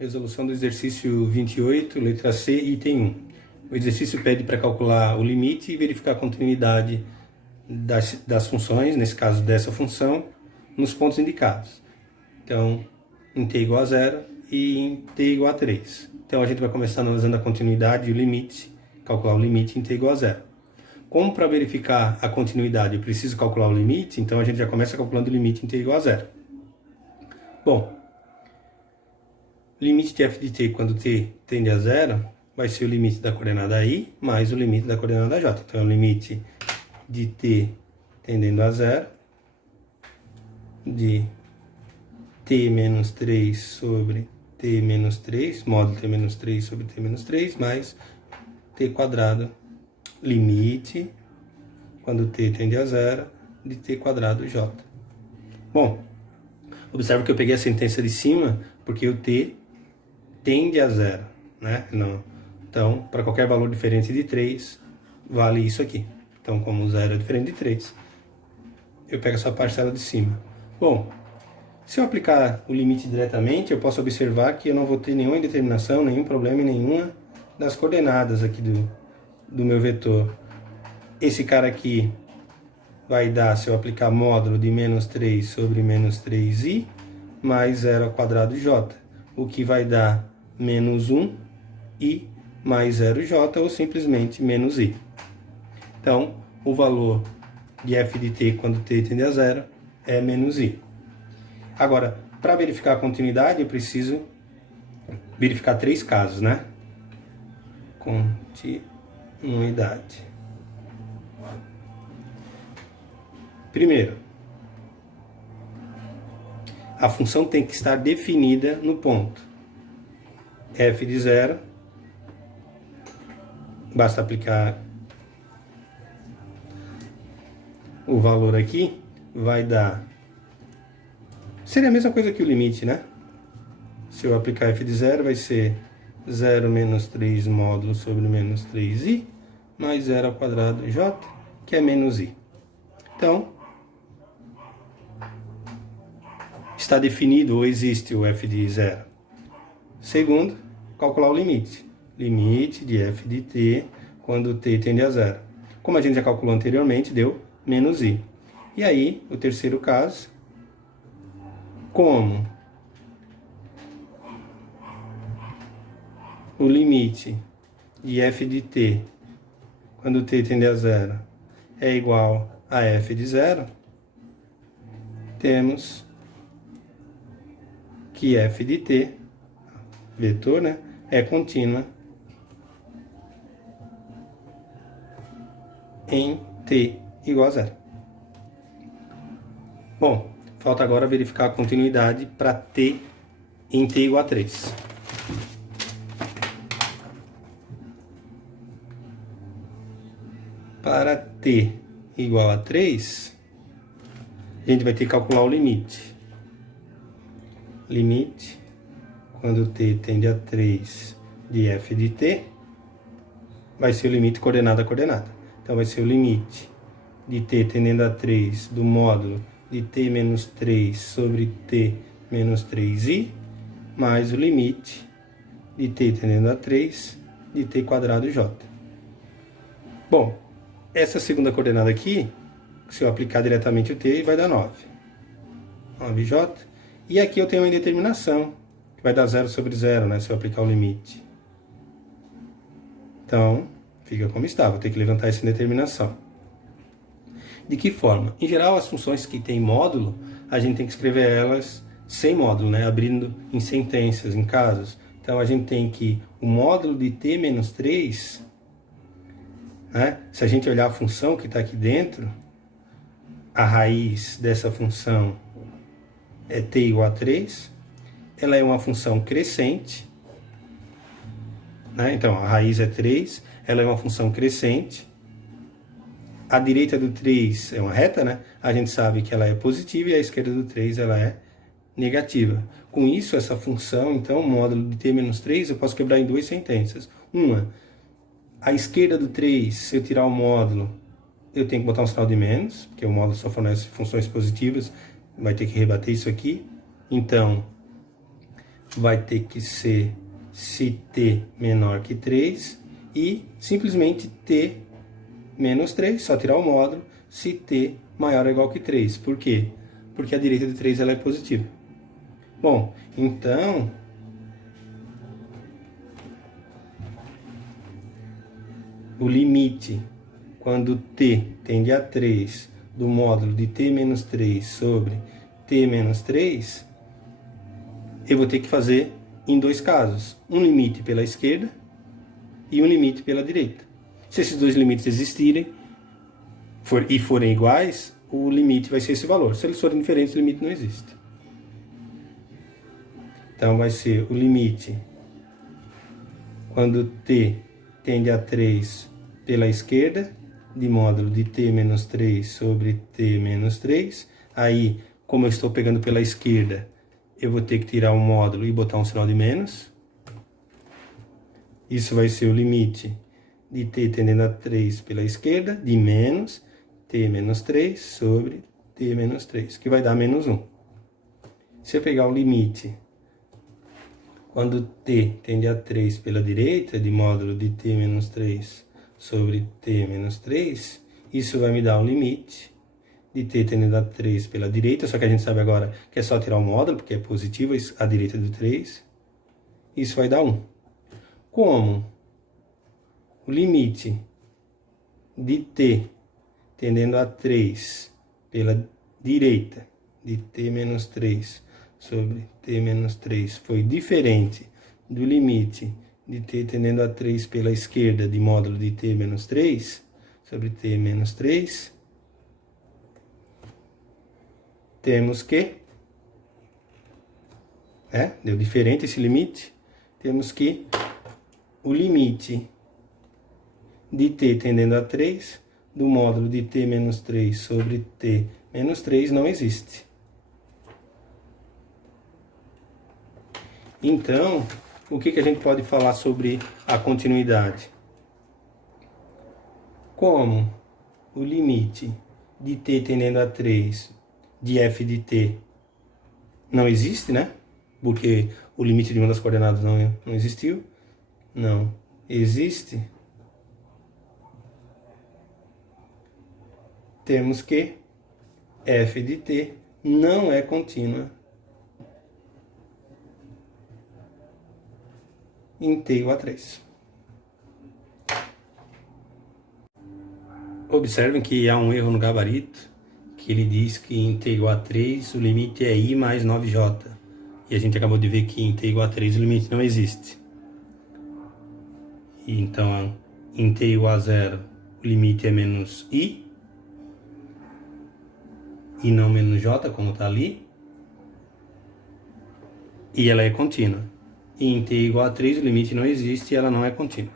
Resolução do exercício 28, letra C, item 1. O exercício pede para calcular o limite e verificar a continuidade das funções, nesse caso dessa função, nos pontos indicados. Então, em t igual a 0 e em t igual a 3. Então, a gente vai começar analisando a continuidade e o limite, calcular o limite em t igual a 0. Como para verificar a continuidade eu preciso calcular o limite, então a gente já começa calculando o limite em t igual a 0. Bom, limite de f de t quando t tende a 0 vai ser o limite da coordenada i mais o limite da coordenada j. Então, é o limite de t tendendo a 0 de t menos 3 sobre t menos 3, módulo t menos 3 sobre t menos 3, mais t quadrado, limite, quando t tende a 0, de t quadrado j. Bom, observe que eu peguei a sentença de cima, porque o t tende a 0, né? Não. Então, para qualquer valor diferente de 3, vale isso aqui. Então, como 0 é diferente de 3, eu pego essa parcela de cima. Bom, se eu aplicar o limite diretamente, eu posso observar que eu não vou ter nenhuma indeterminação, nenhum problema em nenhuma das coordenadas aqui do meu vetor. Esse cara aqui vai dar, se eu aplicar módulo de menos 3 sobre menos 3i, mais 0 ao quadrado j, o que vai dar menos 1i mais 0j, ou simplesmente menos i. Então, o valor de f de t quando t tende a 0 é menos i. Agora, para verificar a continuidade, eu preciso verificar 3 casos, né? Continuidade. Primeiro, a função tem que estar definida no ponto f de 0, basta aplicar o valor aqui, vai dar, seria a mesma coisa que o limite, né? Se eu aplicar f de 0, vai ser 0 menos 3 módulo sobre menos 3i, mais 0 ao quadrado j, que é menos i. Então, está definido ou existe o f de 0. Segundo, calcular o limite. Limite de f de t quando t tende a 0. Como a gente já calculou anteriormente, deu menos i. E aí, o terceiro caso, como o limite de f de t quando t tende a 0 é igual a f de 0, temos que f de t, vetor, né, é contínua em t igual a 0. Bom, falta agora verificar a continuidade para t em t igual a 3. Para t igual a 3, a gente vai ter que calcular o limite. Limite, quando t tende a 3 de f de t, vai ser o limite coordenada a coordenada. Então, vai ser o limite de t tendendo a 3 do módulo de t menos 3 sobre t menos 3i, mais o limite de t tendendo a 3 de t quadrado j. Bom, essa segunda coordenada aqui, se eu aplicar diretamente o t, vai dar 9. 9j. E aqui eu tenho uma indeterminação, que vai dar 0 sobre 0, né, se eu aplicar o limite. Então, fica como está, vou ter que levantar essa indeterminação. De que forma? Em geral, as funções que têm módulo, a gente tem que escrever elas sem módulo, né, abrindo em sentenças, em casos. Então, a gente tem que o módulo de t menos 3, né, se a gente olhar a função que está aqui dentro, a raiz dessa função é t igual a 3, ela é uma função crescente, né? Então, a raiz é 3, ela é uma função crescente, a direita do 3 é uma reta, né? A gente sabe que ela é positiva e a esquerda do 3 ela é negativa. Com isso, essa função, então, o módulo de t menos 3, eu posso quebrar em duas sentenças. Uma, a esquerda do 3, se eu tirar o módulo, eu tenho que botar um sinal de menos, porque o módulo só fornece funções positivas, vai ter que rebater isso aqui. Então, vai ter que ser se t menor que 3 e simplesmente t menos 3, só tirar o módulo, se t maior ou igual que 3. Por quê? Porque a direita de 3 ela é positiva. Bom, então, o limite, quando t tende a 3, do módulo de t menos 3 sobre t menos 3, eu vou ter que fazer em dois casos. Um limite pela esquerda e um limite pela direita. Se esses dois limites existirem e forem iguais, o limite vai ser esse valor. Se eles forem diferentes, o limite não existe. Então, vai ser o limite quando t tende a 3 pela esquerda, de módulo de t menos 3 sobre t menos 3. Aí, como eu estou pegando pela esquerda, eu vou ter que tirar um módulo e botar um sinal de menos. Isso vai ser o limite de t tendendo a 3 pela esquerda, de menos t menos 3 sobre t menos 3, que vai dar menos 1. Se eu pegar o limite quando t tende a 3 pela direita, de módulo de t menos 3 sobre t menos 3, isso vai me dar um limite de t tendendo a 3 pela direita, só que a gente sabe agora que é só tirar o módulo, porque é positivo a direita do 3. Isso vai dar 1. Como o limite de t tendendo a 3 pela direita, de t menos 3 sobre t menos 3, foi diferente do limite de t tendendo a 3 pela esquerda, de módulo de t menos 3 sobre t menos 3, temos que, deu diferente esse limite, temos que o limite de t tendendo a 3 do módulo de t menos 3 sobre t menos 3 não existe. Então, o que a gente pode falar sobre a continuidade? Como o limite de t tendendo a 3 de f de t não existe, né? Porque o limite de uma das coordenadas não existiu. Não existe. Temos que f de t não é contínua em t igual a 3. Observem que há um erro no gabarito, que ele diz que em t igual a 3 o limite é i mais 9j. E a gente acabou de ver que em t igual a 3 o limite não existe. E então, em t igual a 0, o limite é menos i, e não menos j, como está ali. E ela é contínua. E em t igual a 3 o limite não existe e ela não é contínua.